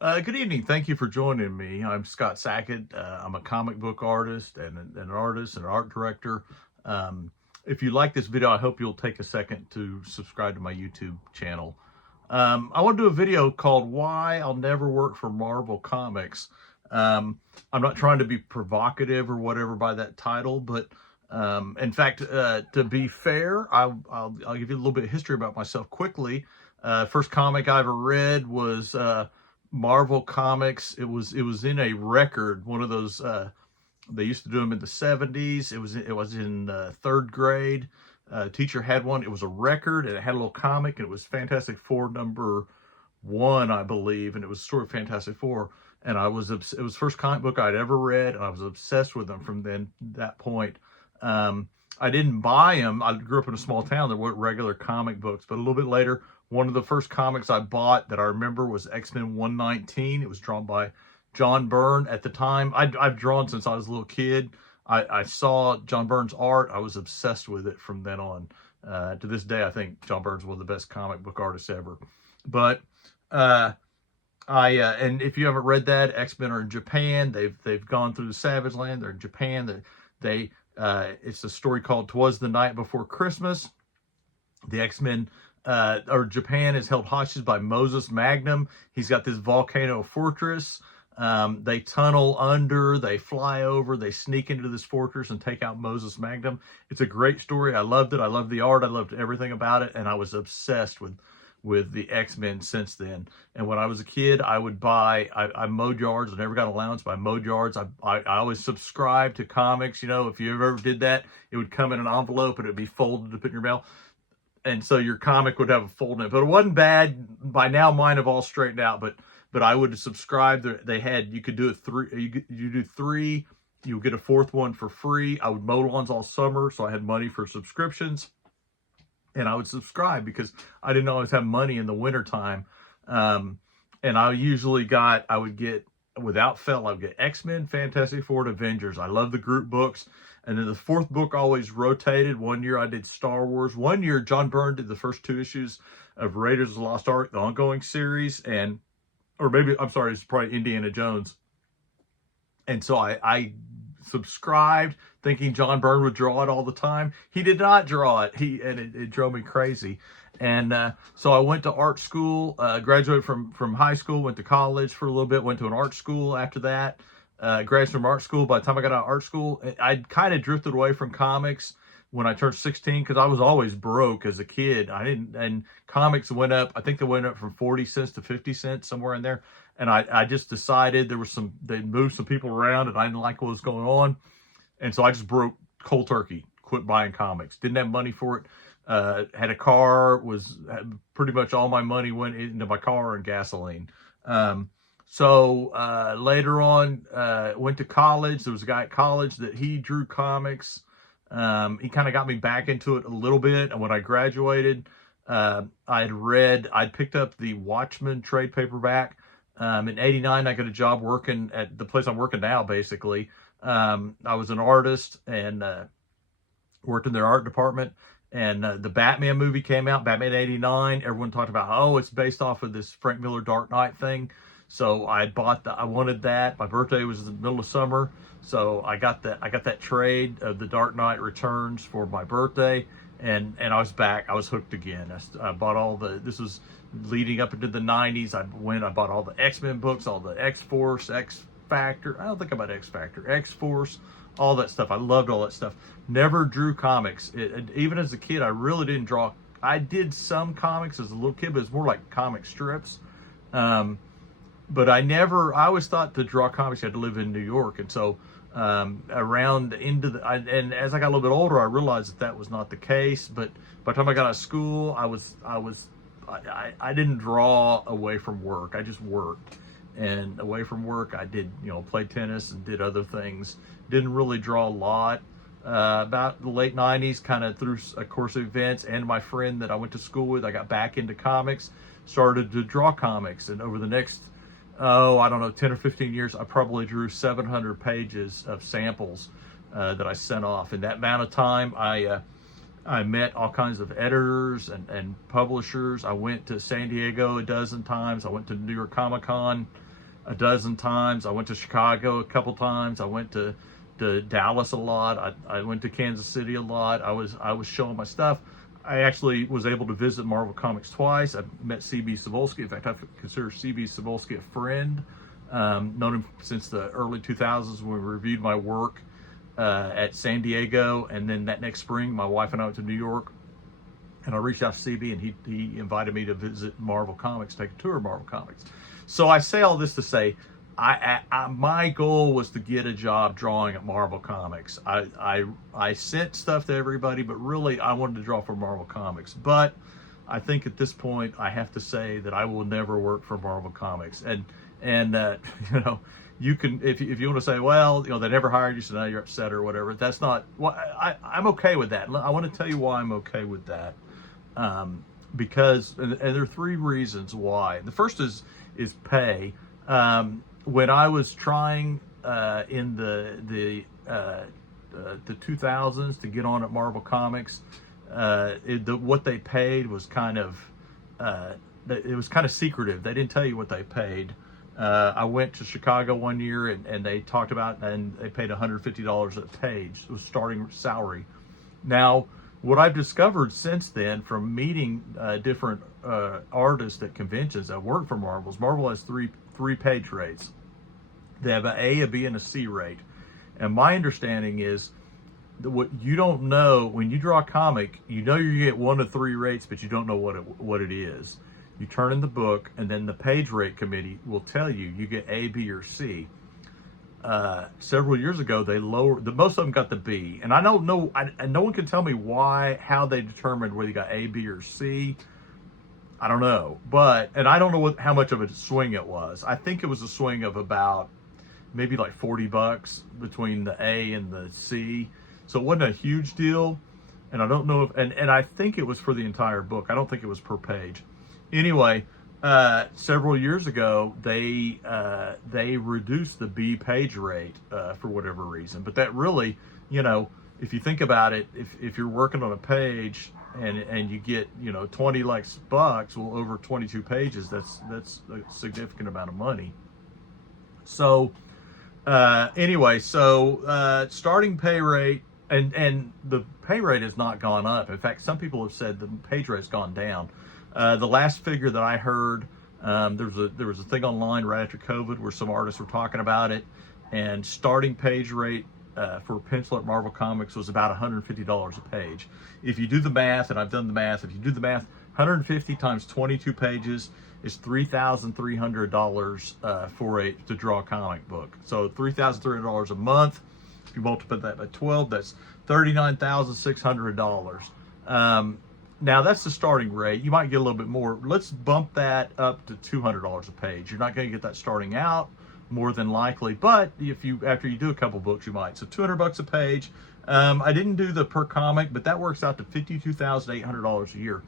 Good evening. Thank you for joining me. I'm Scott Sackett. I'm a comic book artist and an artist and an art director. Um, if you like this video, I hope you'll take a second to subscribe to my YouTube channel. I want to do a video called Why I'll Never Work for Marvel Comics. I'm not trying to be provocative or whatever by that title, but in fact, to be fair, I'll give you a little bit of history about myself quickly. First comic I ever read was Marvel Comics. It was in a record, one of those. They used to do them in the 70s. It was in third grade. Teacher had one. It was a record, and it had a little comic, and it was Fantastic Four #1, I believe, and it was sort of Fantastic Four. And it was the first comic book I'd ever read, and I was obsessed with them from that point. I didn't buy them. I grew up in a small town. There weren't regular comic books, but a little bit later, one of the first comics I bought that I remember was X-Men 119. It was drawn by John Byrne. At the time, I've drawn since I was a little kid. I saw John Byrne's art. I was obsessed with it from then on. To this day, I think John Byrne's one of the best comic book artists ever. But and if you haven't read that, X-Men are in Japan. They've gone through the Savage Land. They're in Japan. It's a story called "'Twas the Night Before Christmas." The X-Men or Japan is held hostage by Moses Magnum. He's got this volcano fortress. They tunnel under, they fly over, they sneak into this fortress and take out Moses Magnum. It's a great story. I loved it. I loved the art. I loved everything about it, and I was obsessed with the X-Men since then. And when I was a kid, I would buy, I mowed yards. I never got allowance, but I mowed yards. I always subscribed to comics. You know, if you ever did that, it would come in an envelope and it'd be folded to put in your mail. And so your comic would have a fold in it, but it wasn't bad. By now, mine have all straightened out. But I would subscribe. They had, you could do it three. You do three, you would get a fourth one for free. I would mow lawns all summer, so I had money for subscriptions, and I would subscribe because I didn't always have money in the wintertime. And I would get, without fail, I would get X-Men, Fantastic Four, and Avengers. I love the group books. And then the fourth book always rotated. One year I did Star Wars. One year John Byrne did the first 2 issues of Raiders of the Lost Ark, the ongoing series, or maybe, I'm sorry, it's probably Indiana Jones. And so I subscribed thinking John Byrne would draw it all the time. He did not draw it. It drove me crazy. And so I went to art school, graduated from high school, went to college for a little bit, went to an art school after that, graduated from art school. By the time I got out of art school, I'd kind of drifted away from comics when I turned 16 because I was always broke as a kid. And comics went up, I think they went up from 40 cents to 50 cents, somewhere in there. And I just decided they moved some people around and I didn't like what was going on. And so I just broke cold turkey, quit buying comics, didn't have money for it. Had a car, pretty much all my money went into my car and gasoline. So later on, went to college. There was a guy at college that he drew comics. He kind of got me back into it a little bit. And when I graduated, I'd picked up the Watchmen trade paperback. In '89, I got a job working at the place I'm working now, basically. I was an artist and worked in their art department. And the Batman movie came out, Batman '89. Everyone talked about, oh, it's based off of this Frank Miller Dark Knight thing. So I wanted that. My birthday was in the middle of summer. So I got that trade of the Dark Knight Returns for my birthday. And I was back. I was hooked again. I bought this was leading up into the 90s. I bought all the X-Men books, all the X-Force, X-Factor. I don't think about X-Factor, X-Force, all that stuff. I loved all that stuff. Never drew comics. Even as a kid, I really didn't draw. I did some comics as a little kid, but it's more like comic strips. But I always thought to draw comics, you had to live in New York. And so and as I got a little bit older, I realized that was not the case. But by the time I got out of school, I didn't draw away from work. I just worked. And away from work, I did, play tennis and did other things. Didn't really draw a lot. About the late 90s, kind of through a course of events and my friend that I went to school with, I got back into comics, started to draw comics. And over the next, I don't know, 10 or 15 years, I probably drew 700 pages of samples that I sent off. In that amount of time, I met all kinds of editors and publishers. I went to San Diego a dozen times. I went to New York Comic Con. a dozen times. I went to Chicago a couple times. I went to Dallas a lot. I went to Kansas City a lot. I was showing my stuff. I actually was able to visit Marvel Comics twice. I met C.B. Cebulski. In fact, I consider C.B. Cebulski a friend. Known him since the early 2000s when we reviewed my work at San Diego. And then that next spring, my wife and I went to New York. And I reached out to CB, and he invited me to visit Marvel Comics, take a tour of Marvel Comics. So I say all this to say, my goal was to get a job drawing at Marvel Comics. I sent stuff to everybody, but really I wanted to draw for Marvel Comics. But I think at this point I have to say that I will never work for Marvel Comics. And you know, you can, if you want to say, well, you know, they never hired you, so now you're upset or whatever. That's not. Well, I'm okay with that. I want to tell you why I'm okay with that. Because and there are three reasons why. The first is pay. When I was trying in the 2000s to get on at Marvel Comics, what they paid was kind of secretive. They didn't tell you what they paid. I went to Chicago one year and they talked about, and they paid $150 a page. It was starting salary. Now, what I've discovered since then from meeting different artists at conventions that work for Marvel has three page rates. They have an A, a B, and a C rate. And my understanding is that what you don't know when you draw a comic, you know you get 1 of 3 rates, but you don't know what it is. You turn in the book, and then the page rate committee will tell you get A, B, or C. Several years ago, they lowered, most of them got the B, and I don't know, and no one can tell me how they determined whether you got A, B, or C. I don't know, and I don't know how much of a swing it was. I think it was a swing of about maybe like $40 between the A and the C, so it wasn't a huge deal. And I don't know if, and I think it was for the entire book. I don't think it was per page. Anyway, several years ago, they reduced the B page rate for whatever reason. But that really, you know, if you think about it, if you're working on a page and you get, you know, 20 bucks, well, over 22 pages, that's a significant amount of money. So anyway, starting pay rate, and the pay rate has not gone up. In fact, some people have said the page rate's gone down. The last figure that I heard, there was a thing online right after COVID where some artists were talking about it, and starting page rate for a pencil at Marvel Comics was about $150 a page. If you do the math, and I've done the math, 150 times 22 pages is $3,300 to draw a comic book. So $3,300 a month. If you multiply that by 12, that's $39,600. Now that's the starting rate. You might get a little bit more. Let's bump that up to $200 a page. You're not going to get that starting out, more than likely, but after you do a couple books, you might. So $200 a page. I didn't do the per comic, but that works out to $52,800 a year.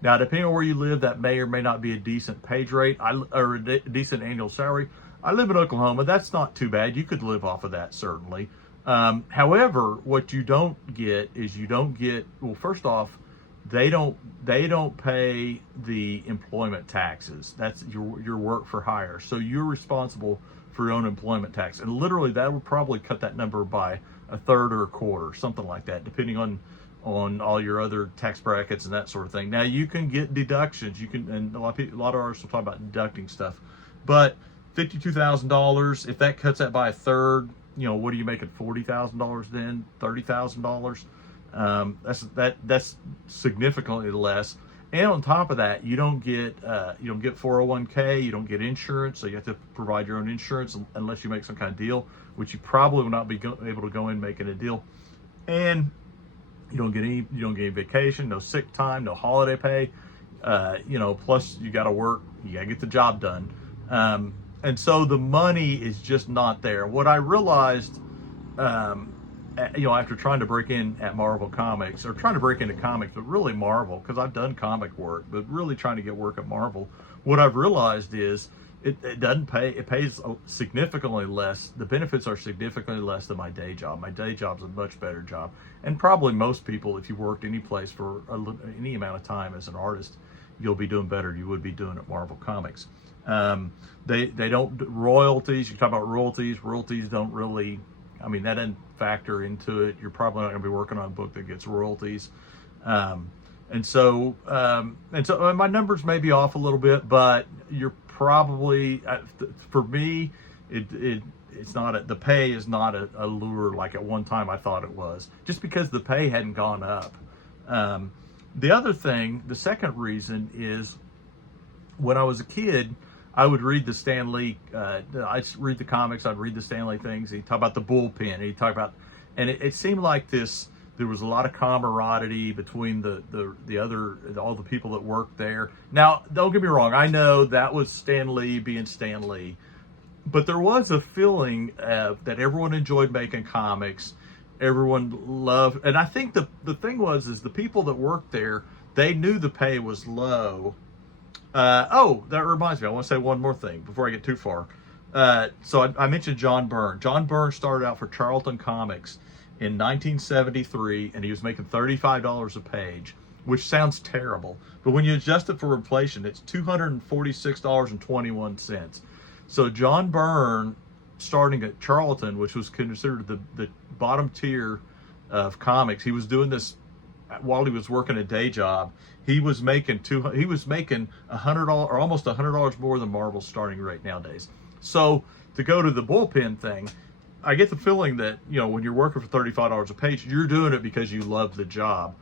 Now, depending on where you live, that may or may not be a decent page rate or a decent annual salary. I live in Oklahoma. That's not too bad. You could live off of that, certainly. However, what you don't get is well, first off, they don't pay the employment taxes. That's your work for hire. So you're responsible for your own employment tax. And literally that would probably cut that number by a third or a quarter, something like that, depending on all your other tax brackets and that sort of thing. Now you can get deductions. And a lot of artists will talk about deducting stuff, but $52,000, if that cuts that by a third, you know, what are you making? $40,000 then? $30,000? That's significantly less. And on top of that, you don't get 401k, you don't get insurance, so you have to provide your own insurance unless you make some kind of deal, which you probably will not be able to go in making a deal. And you don't get any vacation, no sick time, no holiday pay. Plus you got to work, you got to get the job done. And so the money is just not there. What I realized, after trying to break in at Marvel Comics, or trying to break into comics, but really Marvel, because I've done comic work, but really trying to get work at Marvel, what I've realized is it doesn't pay. It pays significantly less. The benefits are significantly less than my day job. My day job's a much better job. And probably most people, if you worked any place for any amount of time as an artist, you'll be doing better than you would be doing at Marvel Comics. They don't royalties. You talk about royalties. Royalties don't really. I mean, that doesn't factor into it. You're probably not going to be working on a book that gets royalties. And so my numbers may be off a little bit, but you're probably, for me, it's not the pay is not a lure like at one time I thought it was, just because the pay hadn't gone up. The other thing, the second reason is, when I was a kid, I would read the Stan Lee, I'd read the comics, I'd read the Stan Lee things. He'd talk about the bullpen, he'd talk about, and it seemed like there was a lot of camaraderie between all the people that worked there. Now, don't get me wrong, I know that was Stan Lee being Stan Lee, but there was a feeling that everyone enjoyed making comics, everyone loved, and I think the thing is the people that worked there, they knew the pay was low. That reminds me, I want to say one more thing before I get too far. So I mentioned John Byrne. John Byrne started out for Charlton Comics in 1973, and he was making $35 a page, which sounds terrible. But when you adjust it for inflation, it's $246.21. So John Byrne, starting at Charlton, which was considered the bottom tier of comics, he was doing this while he was working a day job. He was making $100 or almost $100 more than Marvel's starting rate nowadays. So to go to the bullpen thing, I get the feeling that, when you're working for $35 a page, you're doing it because you love the job.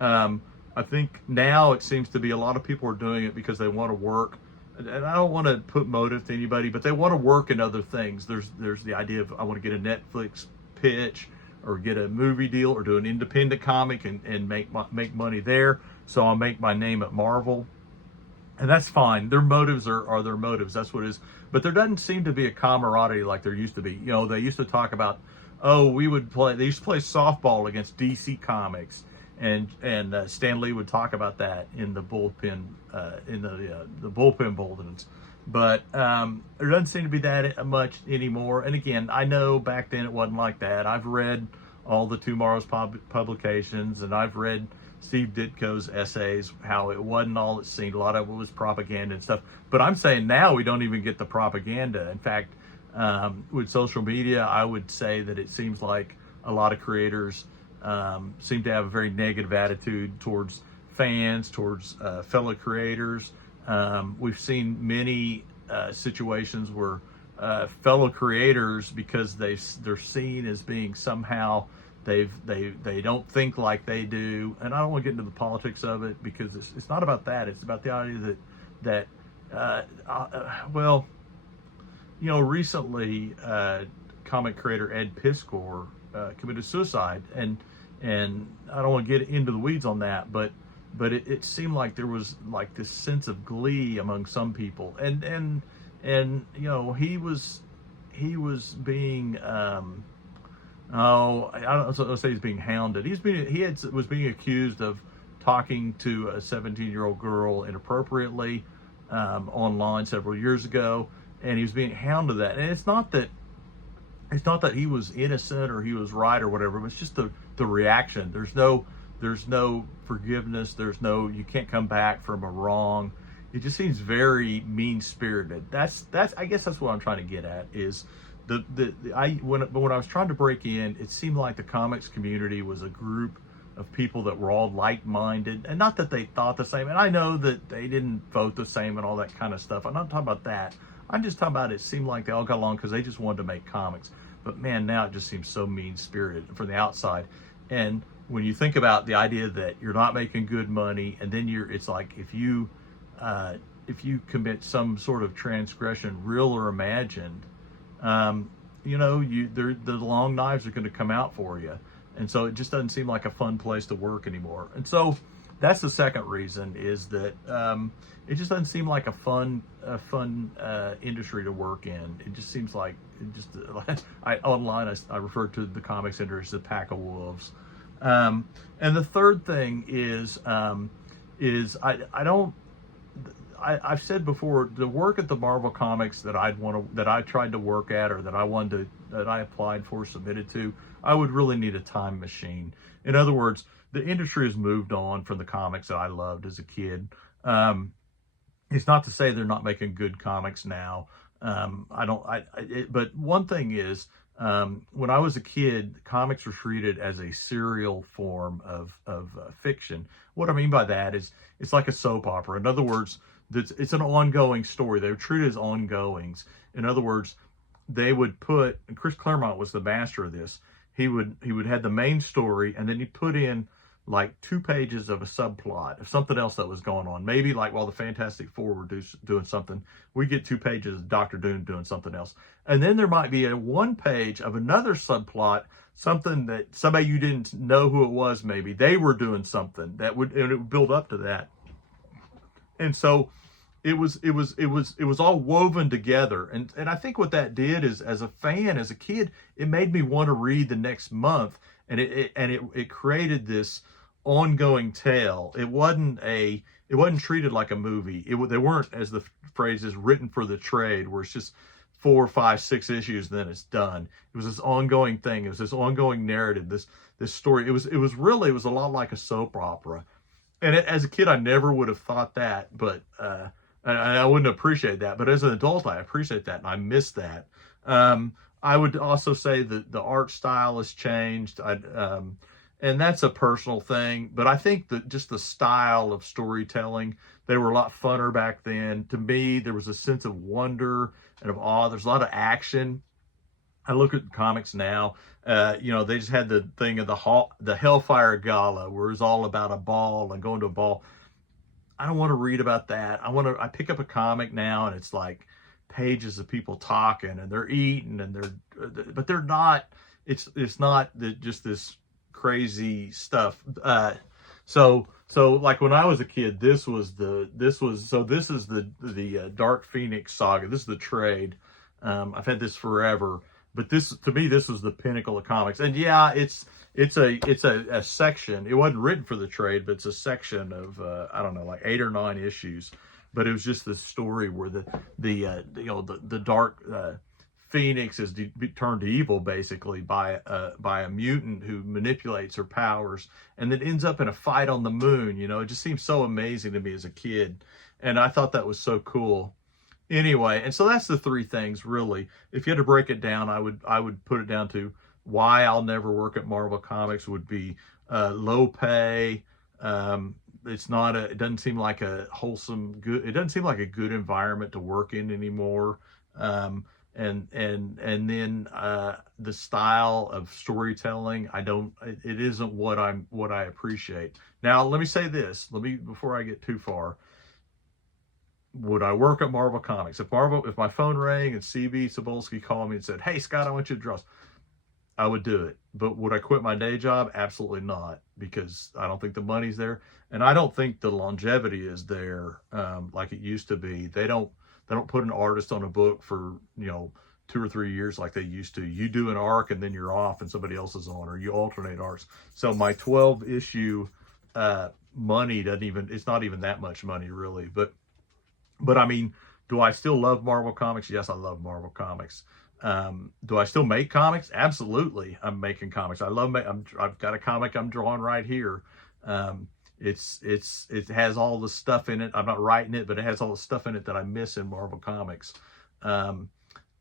I think now it seems to be a lot of people are doing it because they want to work, and I don't want to put motive to anybody, but they want to work in other things. There's the idea of, I want to get a Netflix pitch, or get a movie deal, or do an independent comic and make money there, so I'll make my name at Marvel. And that's fine. Their motives are their motives. That's what it is. But there doesn't seem to be a camaraderie like there used to be. They used to talk about, they used to play softball against DC Comics, and Stan Lee would talk about that in the bullpen, the bullpen bulletins. But there doesn't seem to be that much anymore. And again, I know back then it wasn't like that. I've read all the Tomorrow's publications, and I've read Steve Ditko's essays, how it wasn't all it seemed. A lot of it was propaganda and stuff. But I'm saying now we don't even get the propaganda. In fact, with social media, I would say that it seems like a lot of creators seem to have a very negative attitude towards fans, towards fellow creators. We've seen many situations where fellow creators, because they're seen as being somehow, they don't think like they do, and I don't want to get into the politics of it, because it's not about that. It's about the idea that recently comic creator Ed Piskor committed suicide, and I don't want to get into the weeds on that, but it seemed like there was like this sense of glee among some people, and he was being I don't say he's being hounded. He was being accused of talking to a 17-year-old girl inappropriately online several years ago, and he was being hounded that. And it's not that he was innocent or he was right or whatever, but it's just the reaction. There's no forgiveness. You can't come back from a wrong. It just seems very mean-spirited. That's I guess that's what I'm trying to get at, is when I was trying to break in, it seemed like the comics community was a group of people that were all like-minded, and not that they thought the same. And I know that they didn't vote the same and all that kind of stuff. I'm not talking about that. I'm just talking about it seemed like they all got along because they just wanted to make comics. But man, now it just seems so mean-spirited from the outside. And when you think about the idea that you're not making good money, and then it's like if you commit some sort of transgression, real or imagined, the long knives are going to come out for you. And so it just doesn't seem like a fun place to work anymore. And so that's the second reason, is that it just doesn't seem like a fun industry to work in. It just seems like online I refer to the comics industry as a pack of wolves. And the third thing is I've said before, the work at the Marvel Comics that I tried to work at, or that I applied for, submitted to, I would really need a time machine. In other words, the industry has moved on from the comics that I loved as a kid. It's not to say they're not making good comics now. But one thing is, when I was a kid, comics were treated as a serial form of fiction. What I mean by that is it's like a soap opera. In other words, it's an ongoing story. They were treated as ongoings. In other words, they would put, and Chris Claremont was the master of this. He would have the main story, and then he'd put in like 2 pages of a subplot of something else that was going on. Maybe like while the Fantastic Four were doing something, we get 2 pages of Doctor Doom doing something else. And then there might be a 1 page of another subplot, something that somebody you didn't know who it was, maybe they were doing something and it would build up to that. And so it was all woven together. And I think what that did is, as a fan, as a kid, it made me want to read the next month. And it created this ongoing tale. It wasn't treated like a movie. They weren't, as the phrase is, written for the trade, where it's just 4, 5, 6 issues and then it's done. It was this ongoing thing. It was this ongoing narrative. This story. It was a lot like a soap opera. And as a kid, I never would have thought that, but I wouldn't appreciate that. But as an adult, I appreciate that, and I miss that. I would also say that the art style has changed, and that's a personal thing. But I think that just the style of storytelling, they were a lot funner back then. To me, there was a sense of wonder and of awe. There's a lot of action. I look at comics now, they just had the thing of the Hellfire Gala, where it's all about a ball and going to a ball. I don't want to read about that. I pick up a comic now, and it's like pages of people talking, and they're eating, but they're not. It's not just this crazy stuff. So like when I was a kid, this is the Dark Phoenix saga. This is the trade. I've had this forever, but to me this was the pinnacle of comics. And yeah, it's a section. It wasn't written for the trade, but it's a section of I don't know, like 8 or 9 issues. But it was just this story where the Dark Phoenix is turned evil basically by a mutant who manipulates her powers, and then ends up in a fight on the moon. It just seems so amazing to me as a kid, and I thought that was so cool. Anyway, and so that's the 3 things really. If you had to break it down, I would put it down to why I'll never work at Marvel Comics would be low pay. It doesn't seem like a wholesome, it doesn't seem like a good environment to work in anymore. And then the style of storytelling, it isn't what I appreciate. Now, let me say this, before I get too far. Would I work at Marvel Comics? If my phone rang and CB Cebulski called me and said, "Hey Scott, I want you to draw," I would do it. But would I quit my day job? Absolutely not, because I don't think the money's there, and I don't think the longevity is there like it used to be. They don't put an artist on a book for 2 or 3 years like they used to. You do an arc and then you're off and somebody else is on, or you alternate arcs. So my 12 issue money it's not even that much money really. But I mean, do I still love Marvel Comics? Yes, I love Marvel Comics. Do I still make comics? Absolutely. I'm making comics. I've got a comic I'm drawing right here. It has all the stuff in it. I'm not writing it, but it has all the stuff in it that I miss in Marvel Comics. And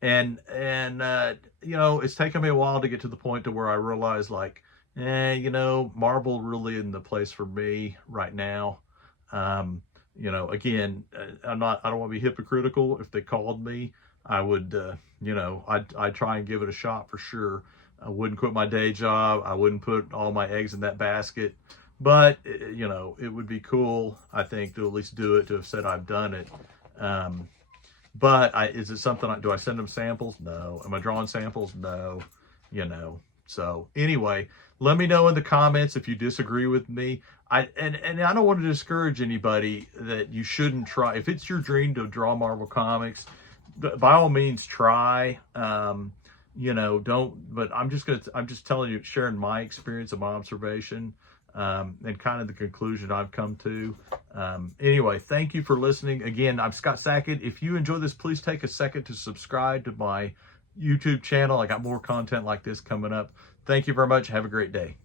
it's taken me a while to get to the point to where I realize, like, Marvel really isn't the place for me right now. Again, I don't want to be hypocritical. If they called me, I would, I'd try and give it a shot for sure. I wouldn't quit my day job. I wouldn't put all my eggs in that basket. But, it would be cool, I think, to at least do it, to have said I've done it. But is it something, do I send them samples? No. Am I drawing samples? No. So anyway, let me know in the comments if you disagree with me. And I don't want to discourage anybody that you shouldn't try. If it's your dream to draw Marvel Comics, by all means try. Don't. But I'm just telling you, sharing my experience and my observation, and kind of the conclusion I've come to. Anyway, thank you for listening. Again, I'm Scott Sackett. If you enjoy this, please take a second to subscribe to my YouTube channel. I got more content like this coming up. Thank you very much. Have a great day.